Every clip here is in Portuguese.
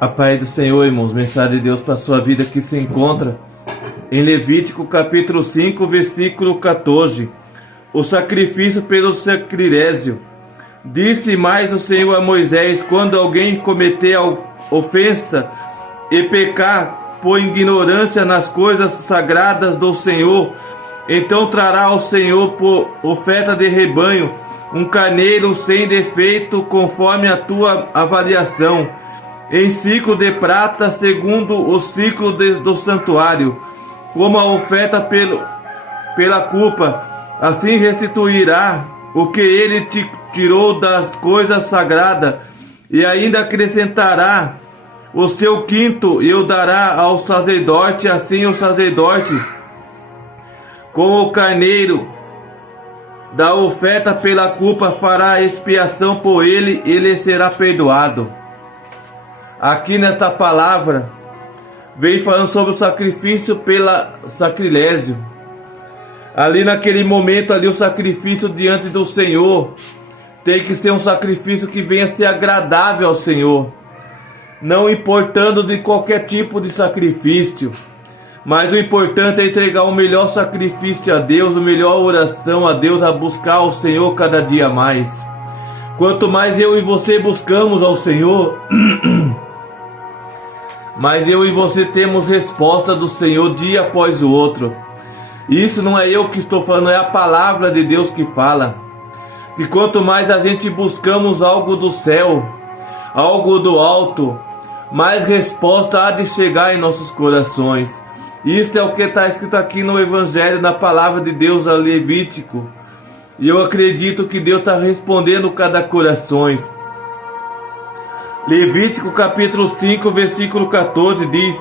A paz do Senhor, irmãos, mensagem de Deus para a sua vida que se encontra em Levítico capítulo 5, versículo 14. O sacrifício pelo sacrilégio. Disse mais o Senhor a Moisés: quando alguém cometer ofensa e pecar por ignorância nas coisas sagradas do Senhor, então trará ao Senhor por oferta de rebanho um carneiro sem defeito, conforme a tua avaliação, em ciclo de prata, segundo o ciclo do santuário, como a oferta pela culpa. Assim restituirá o que ele te tirou das coisas sagradas, e ainda acrescentará o seu quinto e o dará ao sacerdote. Assim o sacerdote, com o carneiro da oferta pela culpa, fará expiação por ele, ele será perdoado. Aqui nesta palavra vem falando sobre o sacrifício pela sacrilégio. Ali naquele momento ali, o sacrifício diante do Senhor tem que ser um sacrifício que venha ser agradável ao Senhor, não importando de qualquer tipo de sacrifício, mas o importante é entregar o melhor sacrifício a Deus, a melhor oração a Deus, a buscar o Senhor cada dia mais. Quanto mais eu e você buscamos ao Senhor, mas eu e você temos resposta do Senhor dia após o outro. Isso não é eu que estou falando, é a palavra de Deus que fala. Que quanto mais a gente buscamos algo do céu, algo do alto, mais resposta há de chegar em nossos corações. Isto é o que está escrito aqui no Evangelho, na palavra de Deus, a Levítico. E eu acredito que Deus está respondendo cada coração. Levítico capítulo 5, versículo 14 diz: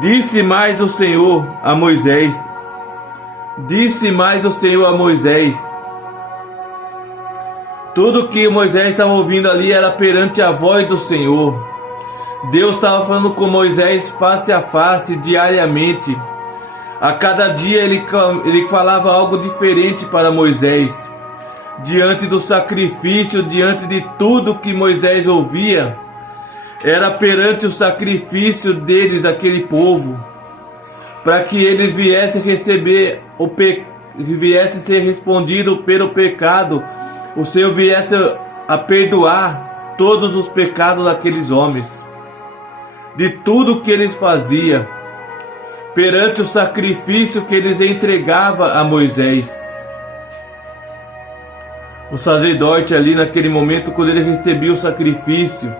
Disse mais o Senhor a Moisés. Disse mais o Senhor a Moisés. Tudo que Moisés estava ouvindo ali era perante a voz do Senhor. Deus estava falando com Moisés face a face, diariamente. A cada dia ele falava algo diferente para Moisés. Diante do sacrifício, diante de tudo que Moisés ouvia, era perante o sacrifício deles, aquele povo, para que eles viessem receber viessem ser respondido pelo pecado, o Senhor viesse a perdoar todos os pecados daqueles homens, de tudo que eles faziam, perante o sacrifício que eles entregavam a Moisés. O sacerdote ali naquele momento, quando ele recebia o sacrifício,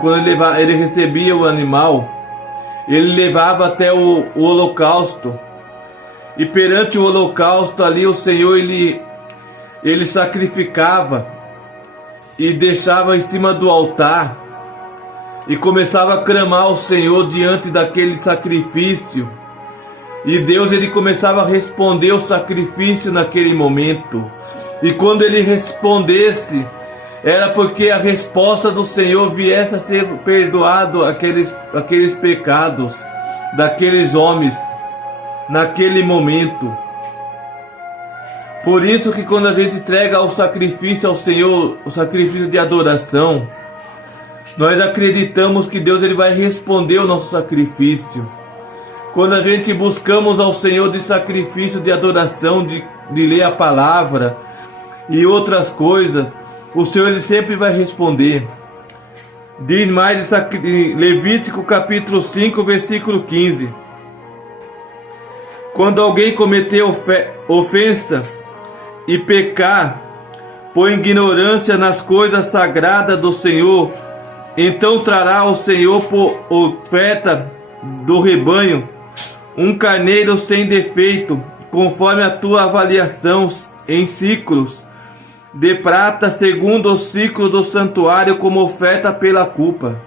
quando ele recebia o animal, ele levava até o holocausto. E perante o holocausto ali, o Senhor ele sacrificava e deixava em cima do altar e começava a clamar ao Senhor diante daquele sacrifício. E Deus ele começava a responder o sacrifício naquele momento. E quando ele respondesse, era porque a resposta do Senhor viesse a ser perdoado aqueles pecados daqueles homens naquele momento. Por isso que quando a gente entrega o sacrifício ao Senhor, o sacrifício de adoração, nós acreditamos que Deus ele vai responder o nosso sacrifício. Quando a gente buscamos ao Senhor de sacrifício de adoração, de ler a palavra e outras coisas, o Senhor ele sempre vai responder. Diz mais Levítico capítulo 5, versículo 15. Quando alguém cometer ofensas e pecar por ignorância nas coisas sagradas do Senhor, então trará ao Senhor por oferta do rebanho um carneiro sem defeito, conforme a tua avaliação, em ciclos de prata, segundo o ciclo do santuário, como oferta pela culpa.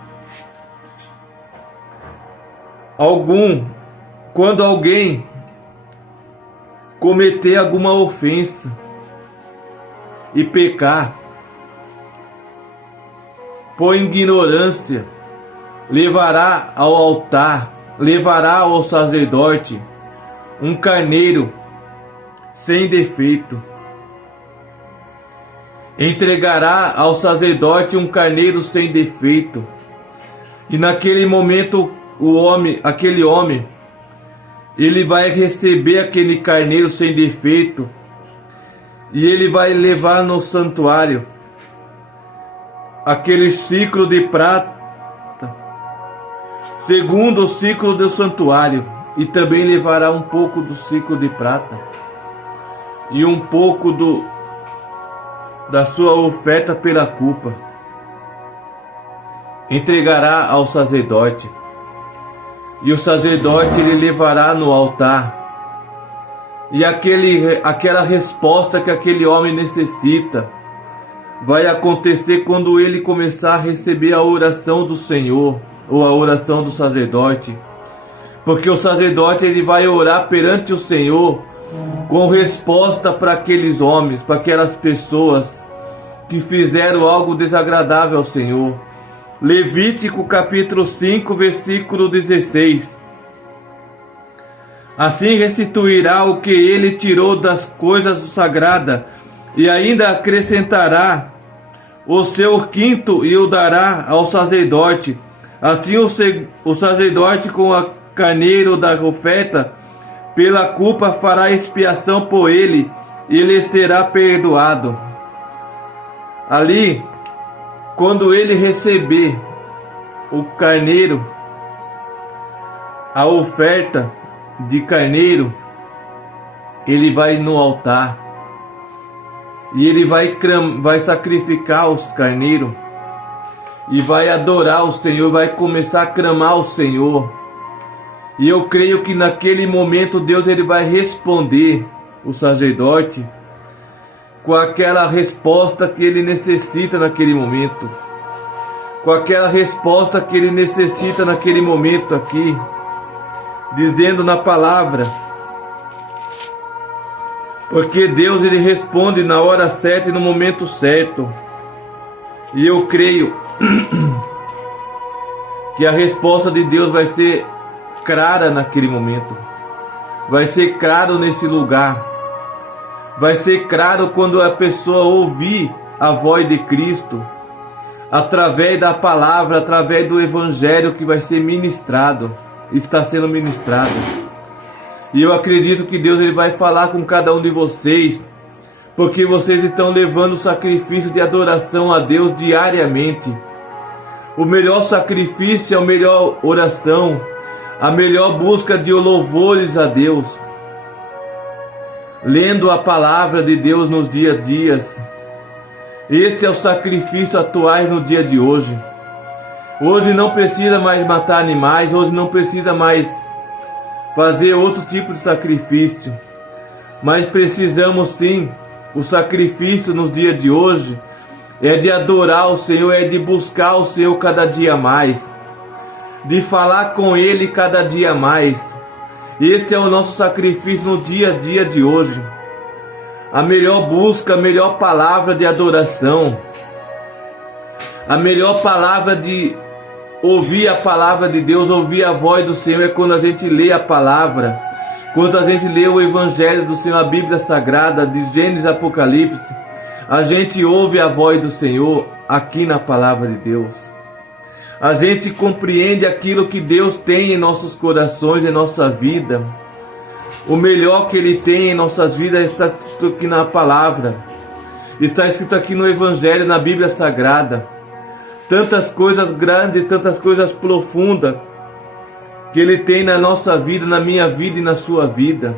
Quando alguém cometer alguma ofensa e pecar por ignorância, levará ao altar, levará ao sacerdote um carneiro sem defeito, entregará ao sacerdote um carneiro sem defeito. E naquele momento aquele homem, ele vai receber aquele carneiro sem defeito e ele vai levar no santuário aquele ciclo de prata, segundo o ciclo do santuário, e também levará um pouco do ciclo de prata e um pouco da sua oferta pela culpa. Entregará ao sacerdote, e o sacerdote ele levará no altar, e aquela resposta que aquele homem necessita vai acontecer quando ele começar a receber a oração do Senhor, ou a oração do sacerdote, porque o sacerdote ele vai orar perante o Senhor com resposta para aqueles homens, para aquelas pessoas que fizeram algo desagradável ao Senhor. Levítico capítulo 5, versículo 16. Assim restituirá o que ele tirou das coisas sagradas, e ainda acrescentará o seu quinto e o dará ao sacerdote. Assim o sacerdote com o carneiro da oferta pela culpa fará expiação por ele, e ele será perdoado. Ali, quando ele receber o carneiro, a oferta de carneiro, ele vai no altar e ele vai sacrificar os carneiros e vai adorar o Senhor, vai começar a clamar ao Senhor. E eu creio que naquele momento Deus ele vai responder o sacerdote com aquela resposta que ele necessita naquele momento, com aquela resposta que ele necessita naquele momento aqui, dizendo na palavra, porque Deus ele responde na hora certa e no momento certo. E eu creio que a resposta de Deus vai ser clara naquele momento, vai ser claro nesse lugar, vai ser claro quando a pessoa ouvir a voz de Cristo, através da palavra, através do evangelho que vai ser ministrado, está sendo ministrado. E eu acredito que Deus ele vai falar com cada um de vocês, porque vocês estão levando o sacrifício de adoração a Deus diariamente. O melhor sacrifício é a melhor oração, a melhor busca de louvores a Deus, lendo a palavra de Deus nos dias a dias. Este é o sacrifício atual no dia de hoje. Hoje não precisa mais matar animais, hoje não precisa mais fazer outro tipo de sacrifício, mas precisamos sim, o sacrifício nos dias de hoje é de adorar o Senhor, é de buscar o Senhor cada dia mais, de falar com Ele cada dia mais. Este é o nosso sacrifício no dia a dia de hoje. A melhor busca, a melhor palavra de adoração, a melhor palavra de ouvir a palavra de Deus, ouvir a voz do Senhor, é quando a gente lê a palavra, quando a gente lê o Evangelho do Senhor, a Bíblia Sagrada, de Gênesis a Apocalipse, a gente ouve a voz do Senhor aqui na palavra de Deus. A gente compreende aquilo que Deus tem em nossos corações, em nossa vida. O melhor que Ele tem em nossas vidas está escrito aqui na palavra, está escrito aqui no Evangelho, na Bíblia Sagrada. Tantas coisas grandes, tantas coisas profundas que Ele tem na nossa vida, na minha vida e na sua vida.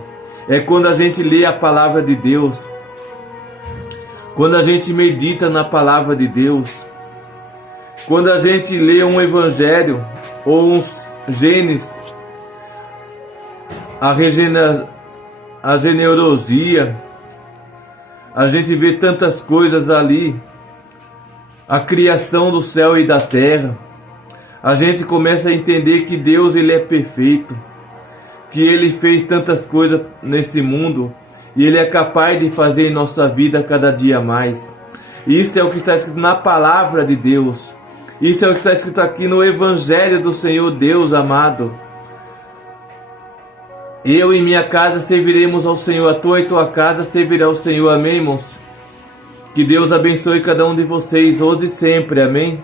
É quando a gente lê a palavra de Deus, quando a gente medita na palavra de Deus, quando a gente lê um Evangelho ou um Gênesis, a generosia, a gente vê tantas coisas ali, a criação do céu e da terra. A gente começa a entender que Deus ele é perfeito, que Ele fez tantas coisas nesse mundo e Ele é capaz de fazer em nossa vida cada dia mais. Isso é o que está escrito na palavra de Deus. Isso é o que está escrito aqui no Evangelho do Senhor Deus amado. Eu e minha casa serviremos ao Senhor, a tua e tua casa servirá ao Senhor. Amém, irmãos? Que Deus abençoe cada um de vocês hoje e sempre. Amém.